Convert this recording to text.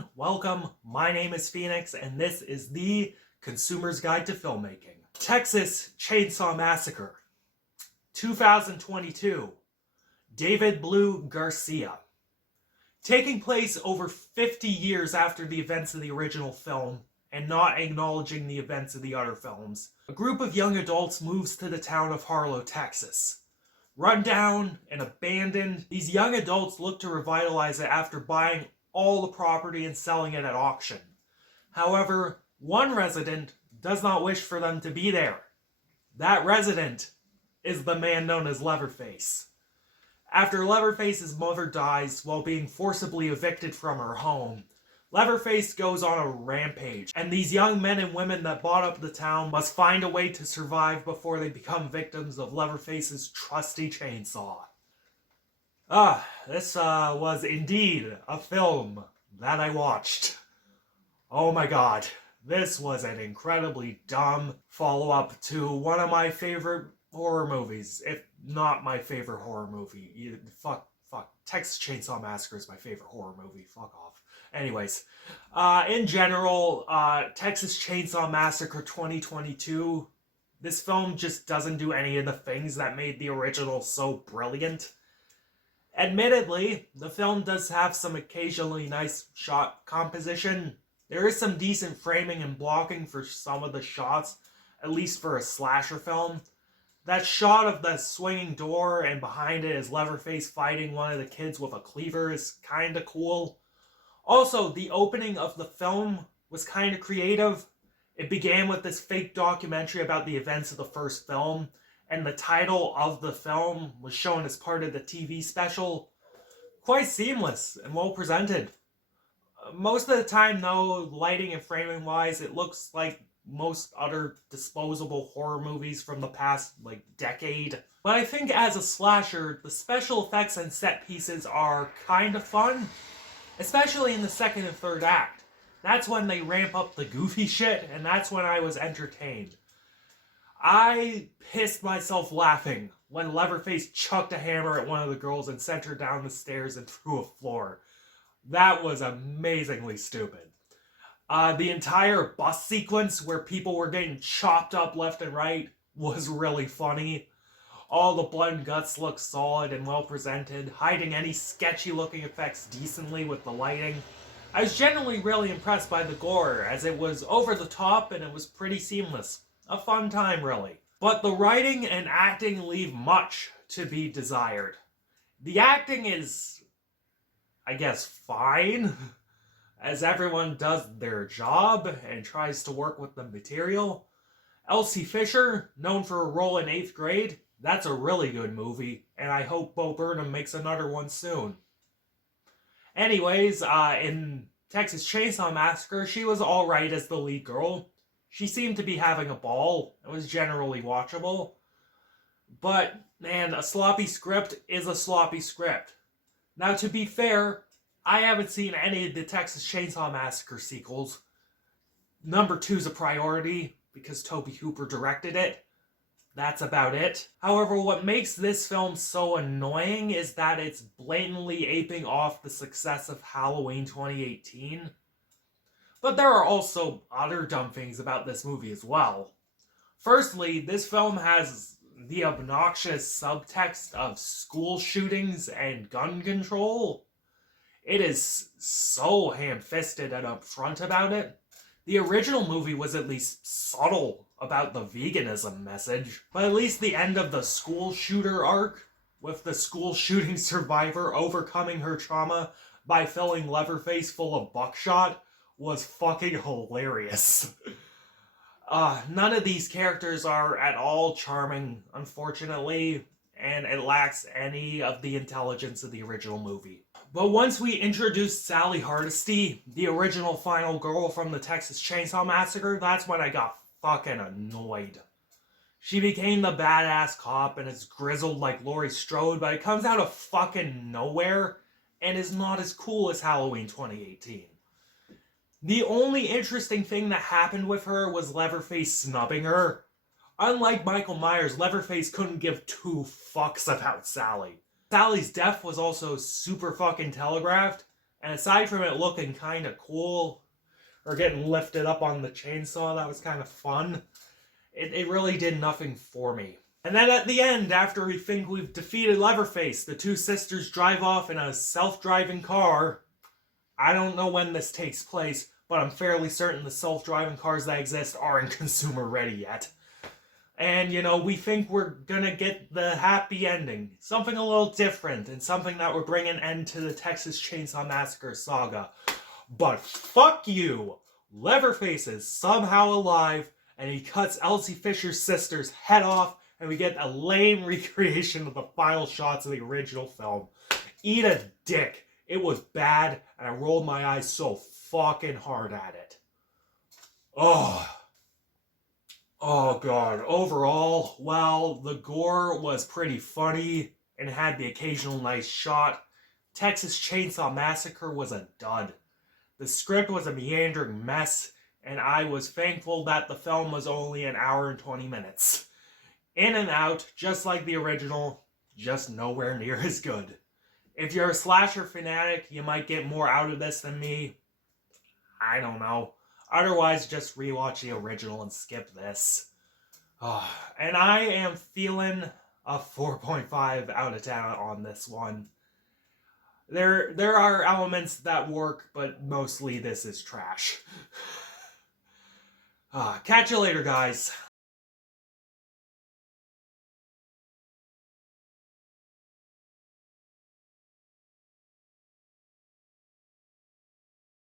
everyone, welcome. My name is Phoenix, and this is the Consumer's Guide to Filmmaking. Texas Chainsaw Massacre, 2022, David Blue Garcia. Taking place over 50 years after the events of the original film, and not acknowledging the events of the other films, a group of young adults moves to the town of Harlow, Texas. Run down and abandoned, these young adults look to revitalize it after buying all the property and selling it at auction. However, one resident does not wish for them to be there. That resident is the man known as Leatherface. After Leatherface's mother dies while being forcibly evicted from her home, Leatherface goes on a rampage, and these young men and women that bought up the town must find a way to survive before they become victims of Leatherface's trusty chainsaw. This was indeed a film that I watched. Oh my god, this was an incredibly dumb follow-up to one of my favorite horror movies, if not my favorite horror movie. Fuck. Texas Chainsaw Massacre is my favorite horror movie. Fuck off. Anyways, in general, Texas Chainsaw Massacre 2022, this film just doesn't do any of the things that made the original so brilliant. Admittedly, the film does have some occasionally nice shot composition. There is some decent framing and blocking for some of the shots, at least for a slasher film. That shot of the swinging door and behind it is Leatherface fighting one of the kids with a cleaver is kinda cool. Also, the opening of the film was kinda creative. It began with this fake documentary about the events of the first film, and the title of the film was shown as part of the TV special. Quite seamless and well presented. Most of the time though, lighting and framing wise, it looks like most other disposable horror movies from the past, decade. But I think as a slasher, the special effects and set pieces are kind of fun. Especially in the second and third act. That's when they ramp up the goofy shit, and that's when I was entertained. I pissed myself laughing when Leatherface chucked a hammer at one of the girls and sent her down the stairs and through a floor. That was amazingly stupid. The entire bus sequence where people were getting chopped up left and right was really funny. All the blood and guts looked solid and well presented, hiding any sketchy looking effects decently with the lighting. I was generally really impressed by the gore, as it was over the top and it was pretty seamless. A fun time, really. But the writing and acting leave much to be desired. The acting is, I guess, fine, as everyone does their job and tries to work with the material. Elsie Fisher, known for a role in 8th Grade, that's a really good movie, and I hope Bo Burnham makes another one soon. Anyways, in Texas Chainsaw Massacre, she was alright as the lead girl. She seemed to be having a ball. It was generally watchable. But, man, a sloppy script is a sloppy script. Now, to be fair, I haven't seen any of the Texas Chainsaw Massacre sequels. Number 2's a priority, because Tobe Hooper directed it. That's about it. However, what makes this film so annoying is that it's blatantly aping off the success of Halloween 2018. But there are also other dumb things about this movie as well. Firstly, this film has the obnoxious subtext of school shootings and gun control. It is so ham-fisted and upfront about it. The original movie was at least subtle about the veganism message, but at least the end of the school shooter arc, with the school shooting survivor overcoming her trauma by filling Leatherface full of buckshot, was fucking hilarious. None of these characters are at all charming, unfortunately, and it lacks any of the intelligence of the original movie. But once we introduced Sally Hardesty, the original final girl from the Texas Chainsaw Massacre, that's when I got fucking annoyed. She became the badass cop and is grizzled like Laurie Strode, but it comes out of fucking nowhere and is not as cool as Halloween 2018. The only interesting thing that happened with her was Leatherface snubbing her. Unlike Michael Myers, Leatherface couldn't give two fucks about Sally. Sally's death was also super fucking telegraphed, And aside from it looking kind of cool, or getting lifted up on the chainsaw, that was kind of fun, it really did nothing for me. And then at the end, after we think we've defeated Leatherface, the two sisters drive off in a self-driving car. I don't know when this takes place, but I'm fairly certain the self-driving cars that exist aren't consumer ready yet. And, we think we're gonna get the happy ending. Something a little different, and something that would bring an end to the Texas Chainsaw Massacre saga. But fuck you! Leatherface is somehow alive, and he cuts Elsie Fisher's sister's head off, and we get a lame recreation of the final shots of the original film. Eat a dick. It was bad, and I rolled my eyes so fucking hard at it. Oh god. Overall, well, the gore was pretty funny and had the occasional nice shot. Texas Chainsaw Massacre was a dud. The script was a meandering mess, and I was thankful that the film was only an hour and 20 minutes. In and out, just like the original, just nowhere near as good. If you're a slasher fanatic, you might get more out of this than me. I don't know. Otherwise, just rewatch the original and skip this. And I am feeling a 4.5 out of 10 on this one. There are elements that work, but mostly this is trash. Catch you later, guys.